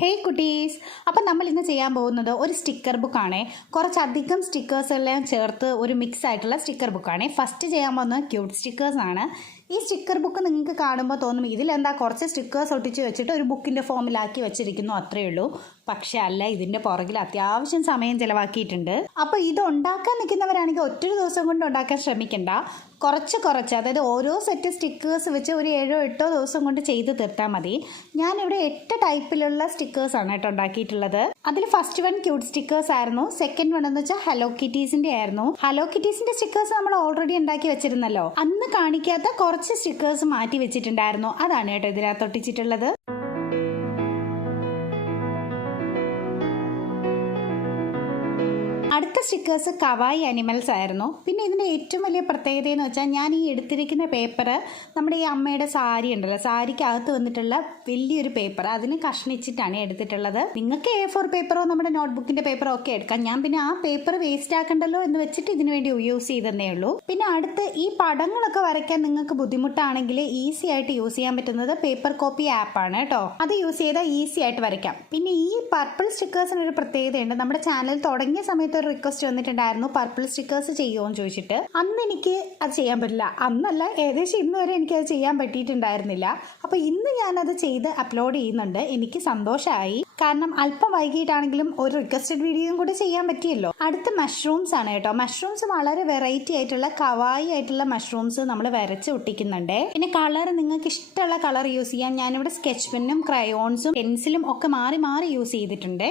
ഹേ കുട്ടീസ്, അപ്പം നമ്മൾ ഇന്ന് ചെയ്യാൻ പോകുന്നത് ഒരു സ്റ്റിക്കർ ബുക്കാണ്. കുറച്ചധികം സ്റ്റിക്കേഴ്സ് എല്ലാം ചേർത്ത് ഒരു മിക്സ് ആയിട്ടുള്ള സ്റ്റിക്കർ ബുക്കാണ്. ഫസ്റ്റ് ചെയ്യാൻ പോകുന്നത് ക്യൂട്ട് സ്റ്റിക്കേഴ്സ് ആണ്. ഈ സ്റ്റിക്കർ ബുക്ക് നിങ്ങൾക്ക് കാണുമ്പോൾ തോന്നും ഇതിലെന്താ കുറച്ച് സ്റ്റിക്കേഴ്സ് ഒട്ടിച്ച് വെച്ചിട്ട് ഒരു ബുക്കിൻ്റെ ഫോമിലാക്കി വെച്ചിരിക്കുന്നു, അത്രയേ ഉള്ളൂ. പക്ഷെ അല്ല, ഇതിൻ്റെ പുറകിൽ അത്യാവശ്യം സമയം ചിലവാക്കിയിട്ടുണ്ട്. അപ്പോൾ ഇത് ഉണ്ടാക്കാൻ നിൽക്കുന്നവരാണെങ്കിൽ ഒറ്റൊരു ദിവസം കൊണ്ട് ഉണ്ടാക്കാൻ ശ്രമിക്കണ്ട. കുറച്ച് അതായത് ഓരോ സെറ്റ് സ്റ്റിക്കേഴ്സ് വെച്ച് ഒരു 7-8 ദിവസം കൊണ്ട് ചെയ്ത് തീർത്താൽ മതി. ഞാനിവിടെ 8 ടൈപ്പിലുള്ള സ്റ്റിക്കേഴ്സാണ് കേട്ടോ ഉണ്ടാക്കിയിട്ടുള്ളത്. അതിൽ ഫസ്റ്റ് വൺ ക്യൂട്ട് സ്റ്റിക്കേഴ്സ് ആയിരുന്നു. സെക്കൻഡ് വൺ എന്ന് വെച്ചാൽ ഹലോ കിറ്റീസിന്റെ ആയിരുന്നു. ഹലോ കിറ്റീസിന്റെ സ്റ്റിക്കേഴ്സ് നമ്മൾ ഓൾറെഡി ഉണ്ടാക്കി വെച്ചിരുന്നല്ലോ. അന്ന് കാണിക്കാത്ത കുറച്ച് സ്റ്റിക്കേഴ്സ് മാറ്റി വെച്ചിട്ടുണ്ടായിരുന്നു. അതാണ് കേട്ടോ ഇതിനകത്ത് ഒട്ടിച്ചിട്ടുള്ളത്. അടുത്ത സ്റ്റിക്കേഴ്സ് കവായി അനിമൽസ് ആയിരുന്നു. പിന്നെ ഇതിൻ്റെ ഏറ്റവും വലിയ പ്രത്യേകത എന്ന് വെച്ചാൽ ഞാൻ ഈ എടുത്തിരിക്കുന്ന പേപ്പർ നമ്മുടെ ഈ അമ്മയുടെ സാരി ഉണ്ടല്ലോ, സാരിക്കകത്ത് വന്നിട്ടുള്ള വലിയൊരു പേപ്പർ, അതിന് കഷ്ണിച്ചിട്ടാണ് എടുത്തിട്ടുള്ളത്. നിങ്ങൾക്ക് A4 പേപ്പറോ നമ്മുടെ നോട്ട്ബുക്കിൻ്റെ പേപ്പറോ ഒക്കെ എടുക്കാം. ഞാൻ പിന്നെ ആ പേപ്പർ വേസ്റ്റ് ആക്കണ്ടല്ലോ എന്ന് വെച്ചിട്ട് ഇതിനു വേണ്ടി യൂസ് ചെയ്തതേ ഉള്ളൂ. പിന്നെ അടുത്ത് ഈ പടങ്ങളൊക്കെ വരയ്ക്കാൻ നിങ്ങൾക്ക് ബുദ്ധിമുട്ടാണെങ്കിൽ ഈസി ആയിട്ട് യൂസ് ചെയ്യാൻ പറ്റുന്നത് പേപ്പർ കോപ്പി ആപ്പാണ് കേട്ടോ. അത് യൂസ് ചെയ്താൽ ഈസി ആയിട്ട് വരയ്ക്കാം. പിന്നെ ഈ പർപ്പിൾ സ്റ്റിക്കേഴ്സിന് ഒരു പ്രത്യേകതയുണ്ട്. നമ്മുടെ ചാനൽ തുടങ്ങിയ സമയത്ത് ഒരു റിക്വസ്റ്റ് വന്നിട്ടുണ്ടായിരുന്നു പർപ്പിൾ സ്റ്റിക്കേഴ്സ് ചെയ്യുമോ എന്ന് ചോദിച്ചിട്ട്. അന്ന് എനിക്ക് അത് ചെയ്യാൻ പറ്റില്ല, അന്നല്ല ഏകദേശം ഇന്ന് വരെ എനിക്ക് അത് ചെയ്യാൻ പറ്റിയിട്ടുണ്ടായിരുന്നില്ല. അപ്പോൾ ഇന്ന് ഞാനത് ചെയ്ത് അപ്ലോഡ് ചെയ്യുന്നുണ്ട്. എനിക്ക് സന്തോഷമായി, കാരണം അല്പം വൈകിട്ടാണെങ്കിലും ഒരു റിക്വസ്റ്റഡ് വീഡിയോയും കൂടി ചെയ്യാൻ പറ്റിയല്ലോ. അടുത്ത മഷ്റൂംസ് ആണ് കേട്ടോ. മഷ്റൂംസ് വളരെ വെറൈറ്റി ആയിട്ടുള്ള കവായി ആയിട്ടുള്ള മഷ്റൂംസ് നമ്മൾ വരച്ച് ഒട്ടിക്കുന്നുണ്ട്. പിന്നെ കളർ നിങ്ങൾക്ക് ഇഷ്ടമുള്ള കളർ യൂസ് ചെയ്യാൻ ഞാനിവിടെ സ്കെച്ച് പെന്നും ക്രയോൺസും പെൻസിലും ഒക്കെ മാറി മാറി യൂസ് ചെയ്തിട്ടുണ്ട്.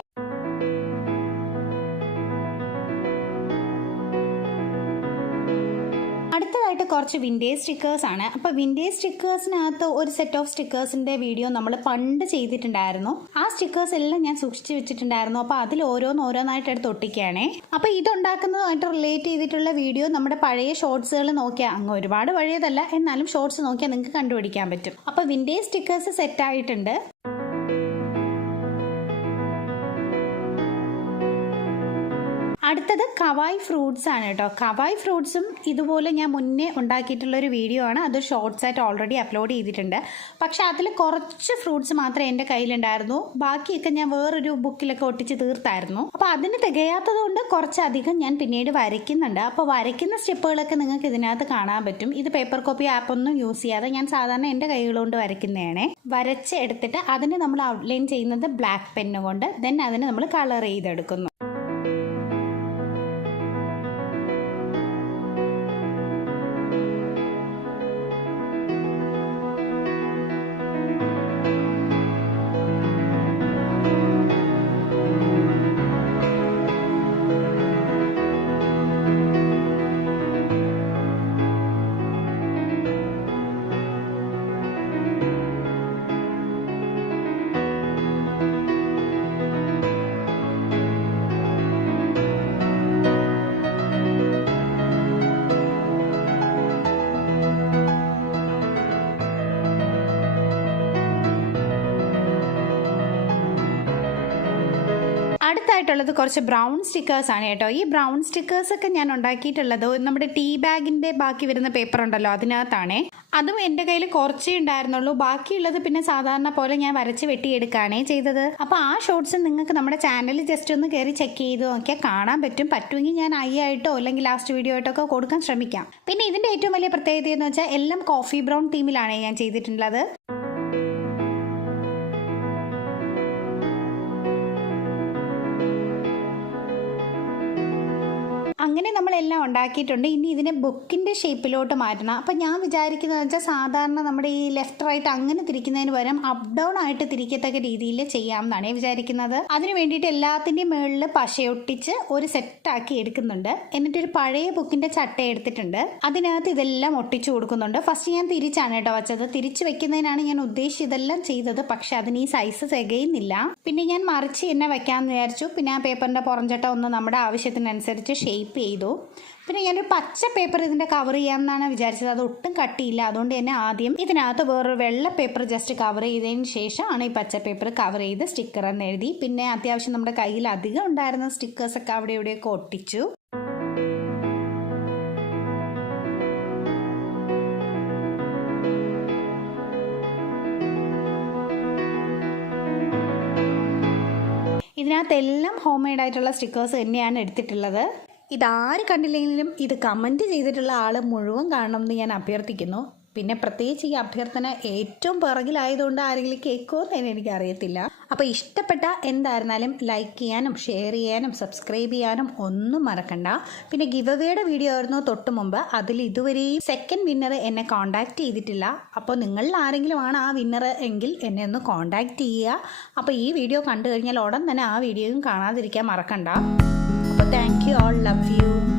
അടുത്തതായിട്ട് കുറച്ച് വിൻറ്റേജ് സ്റ്റിക്കേഴ്സ് ആണ്. അപ്പോൾ വിൻറ്റേജ് സ്റ്റിക്കേഴ്സിനകത്ത് ഒരു സെറ്റ് ഓഫ് സ്റ്റിക്കേഴ്സിൻ്റെ വീഡിയോ നമ്മൾ പണ്ട് ചെയ്തിട്ടുണ്ടായിരുന്നു. ആ സ്റ്റിക്കേഴ്സ് എല്ലാം ഞാൻ സൂക്ഷിച്ച് വെച്ചിട്ടുണ്ടായിരുന്നു. അപ്പോൾ അതിൽ ഓരോന്നായിട്ട് എടുത്ത് ഒട്ടിക്കുകയാണേ. അപ്പോൾ ഇതുണ്ടാക്കുന്നതുമായിട്ട് റിലേറ്റ് ചെയ്തിട്ടുള്ള വീഡിയോ നമ്മുടെ പഴയ ഷോർട്സുകൾ നോക്കിയാൽ, അങ്ങ് ഒരുപാട് പഴയതല്ല എന്നാലും ഷോർട്സ് നോക്കിയാൽ നിങ്ങൾക്ക് കണ്ടുപിടിക്കാൻ പറ്റും. അപ്പോൾ വിൻറ്റേജ് സ്റ്റിക്കേഴ്സ് സെറ്റ് ആയിട്ടുണ്ട്. അടുത്തത് കവായ് ഫ്രൂട്ട്സ് ആണ് കേട്ടോ. കവായ് ഫ്രൂട്ട്സും ഇതുപോലെ ഞാൻ മുന്നേ ഉണ്ടാക്കിയിട്ടുള്ള ഒരു വീഡിയോ ആണ്. അത് ഷോർട്സ് ആയിട്ട് ഓൾറെഡി അപ്ലോഡ് ചെയ്തിട്ടുണ്ട്. പക്ഷെ അതിൽ കുറച്ച് ഫ്രൂട്ട്സ് മാത്രമേ എൻ്റെ കയ്യിലുണ്ടായിരുന്നു. ബാക്കിയൊക്കെ ഞാൻ വേറൊരു ബുക്കിലൊക്കെ ഒട്ടിച്ച് തീർത്തായിരുന്നു. അപ്പോൾ അതിന് തികയാത്തത് കൊണ്ട് കുറച്ചധികം ഞാൻ പിന്നീട് വരയ്ക്കുന്നുണ്ട്. അപ്പോൾ വരയ്ക്കുന്ന സ്റ്റെപ്പുകളൊക്കെ നിങ്ങൾക്ക് ഇതിനകത്ത് കാണാൻ പറ്റും. ഇത് പേപ്പർ കോപ്പി ആപ്പൊന്നും യൂസ് ചെയ്യാതെ ഞാൻ സാധാരണ എൻ്റെ കൈകളുകൊണ്ട് വരയ്ക്കുന്നതാണ്. വരച്ച് എടുത്തിട്ട് അതിന് നമ്മൾ ഔട്ട്ലൈൻ ചെയ്യുന്നത് ബ്ലാക്ക് പെന്ന് കൊണ്ട്, ദെൻ അതിന് നമ്മൾ കളർ ചെയ്തെടുക്കുന്നു. അടുത്തായിട്ടുള്ളത് കുറച്ച് ബ്രൗൺ സ്റ്റിക്കേഴ്സ് ആണ് കേട്ടോ. ഈ ബ്രൗൺ സ്റ്റിക്കേഴ്സ് ഒക്കെ ഞാൻ ഉണ്ടാക്കിയിട്ടുള്ളത് നമ്മുടെ ടീ ബാഗിൻ്റെ ബാക്കി വരുന്ന പേപ്പർ ഉണ്ടല്ലോ അതിനകത്താണ്. അതും എൻ്റെ കയ്യിൽ കുറച്ചേ ഉണ്ടായിരുന്നുള്ളൂ. ബാക്കിയുള്ളത് പിന്നെ സാധാരണ പോലെ ഞാൻ വരച്ച് വെട്ടിയെടുക്കുകയാണേ ചെയ്തത്. അപ്പോൾ ആ ഷോർട്സ് നിങ്ങൾക്ക് നമ്മുടെ ചാനൽ ജസ്റ്റ് ഒന്ന് കയറി ചെക്ക് ചെയ്ത് നോക്കിയാൽ കാണാൻ പറ്റും. പറ്റുമെങ്കിൽ ഞാൻ ആയിട്ടോ അല്ലെങ്കിൽ ലാസ്റ്റ് വീഡിയോ ആയിട്ടൊക്കെ കൊടുക്കാൻ ശ്രമിക്കാം. പിന്നെ ഇതിൻ്റെ ഏറ്റവും വലിയ പ്രത്യേകത എന്ന് വെച്ചാൽ എല്ലാം കോഫി ബ്രൗൺ തീമിലാണ് ഞാൻ ചെയ്തിട്ടുള്ളത്. അങ്ങനെ നമ്മളെല്ലാം ഉണ്ടാക്കിയിട്ടുണ്ട്. ഇനി ഇതിനെ ബുക്കിൻ്റെ ഷേപ്പിലോട്ട് മാറ്റണം. അപ്പം ഞാൻ വിചാരിക്കുന്നത് വെച്ചാൽ സാധാരണ നമ്മുടെ ഈ ലെഫ്റ്റ് റൈറ്റ് അങ്ങനെ തിരിക്കുന്നതിന് പകരം അപ്പ് ഡൗൺ ആയിട്ട് തിരിക്കത്തക്ക രീതിയിൽ ചെയ്യാമെന്നാണ് വിചാരിക്കുന്നത്. അതിന് വേണ്ടിയിട്ട് എല്ലാത്തിൻ്റെയും മുകളിൽ പശയൊട്ടിച്ച് ഒരു സെറ്റാക്കി എടുക്കുന്നുണ്ട്. എന്നിട്ടൊരു പഴയ ബുക്കിൻ്റെ ചട്ട എടുത്തിട്ടുണ്ട്, അതിനകത്ത് ഇതെല്ലാം ഒട്ടിച്ചു കൊടുക്കുന്നുണ്ട്. ഫസ്റ്റ് ഞാൻ തിരിച്ചാണ് കേട്ടോ വച്ചത്. തിരിച്ച് വെക്കുന്നതിനാണ് ഞാൻ ഉദ്ദേശിച്ച് ഇതെല്ലാം ചെയ്തത്. പക്ഷെ അതിന് ഈ സൈസ് തികയുന്നില്ല. പിന്നെ ഞാൻ മറിച്ച് തന്നെ വെക്കാമെന്ന് വിചാരിച്ചു. പിന്നെ ആ പേപ്പറിൻ്റെ പുറംചട്ട ഒന്ന് നമ്മുടെ ആവശ്യത്തിനനുസരിച്ച് ഷേപ്പ് ചെയ്തു. പിന്നെ ഞാനൊരു പച്ച പേപ്പർ ഇതിൻ്റെ കവർ ചെയ്യാമെന്നാണ് വിചാരിച്ചത്. അത് ഒട്ടും കട്ടിയില്ല. അതുകൊണ്ട് തന്നെ ആദ്യം ഇതിനകത്ത് വേറൊരു വെള്ള പേപ്പർ ജസ്റ്റ് കവർ ചെയ്തതിന് ശേഷമാണ് ഈ പച്ച പേപ്പർ കവർ ചെയ്ത് സ്റ്റിക്കർ എന്ന് എഴുതി. പിന്നെ അത്യാവശ്യം നമ്മുടെ കയ്യിൽ അധികം ഉണ്ടായിരുന്ന സ്റ്റിക്കേഴ്സൊക്കെ അവിടെ ഇവിടെയൊക്കെ ഒട്ടിച്ചു. ഇതിനകത്തെല്ലാം ഹോം മെയ്ഡായിട്ടുള്ള സ്റ്റിക്കേഴ്സ് തന്നെയാണ് എടുത്തിട്ടുള്ളത്. ഇതാര് കണ്ടില്ലെങ്കിലും ഇത് കമൻറ്റ് ചെയ്തിട്ടുള്ള ആൾ മുഴുവൻ കാണണമെന്ന് ഞാൻ അഭ്യർത്ഥിക്കുന്നു. പിന്നെ പ്രത്യേകിച്ച് ഈ അഭ്യർത്ഥന ഏറ്റവും പിറകിലായതുകൊണ്ട് ആരെങ്കിലും കേൾക്കുമോ എന്ന് എനിക്കറിയത്തില്ല. അപ്പോൾ ഇഷ്ടപ്പെട്ട എന്തായിരുന്നാലും ലൈക്ക് ചെയ്യാനും ഷെയർ ചെയ്യാനും സബ്സ്ക്രൈബ് ചെയ്യാനും ഒന്നും മറക്കണ്ട. പിന്നെ ഗിവ് അവേയുടെ വീഡിയോ ആയിരുന്നു തൊട്ട് മുമ്പ്. അതിൽ ഇതുവരെയും സെക്കൻഡ് വിന്നർ എന്നെ കോൺടാക്റ്റ് ചെയ്തിട്ടില്ല. അപ്പോൾ നിങ്ങളിൽ ആരെങ്കിലും ആണ് ആ വിന്നർ എങ്കിൽ എന്നെ ഒന്ന് കോൺടാക്റ്റ് ചെയ്യുക. അപ്പോൾ ഈ വീഡിയോ കണ്ടു കഴിഞ്ഞാൽ ഉടൻ തന്നെ ആ വീഡിയോയും കാണാതിരിക്കാൻ മറക്കണ്ട. അപ്പോൾ thank you all, love you.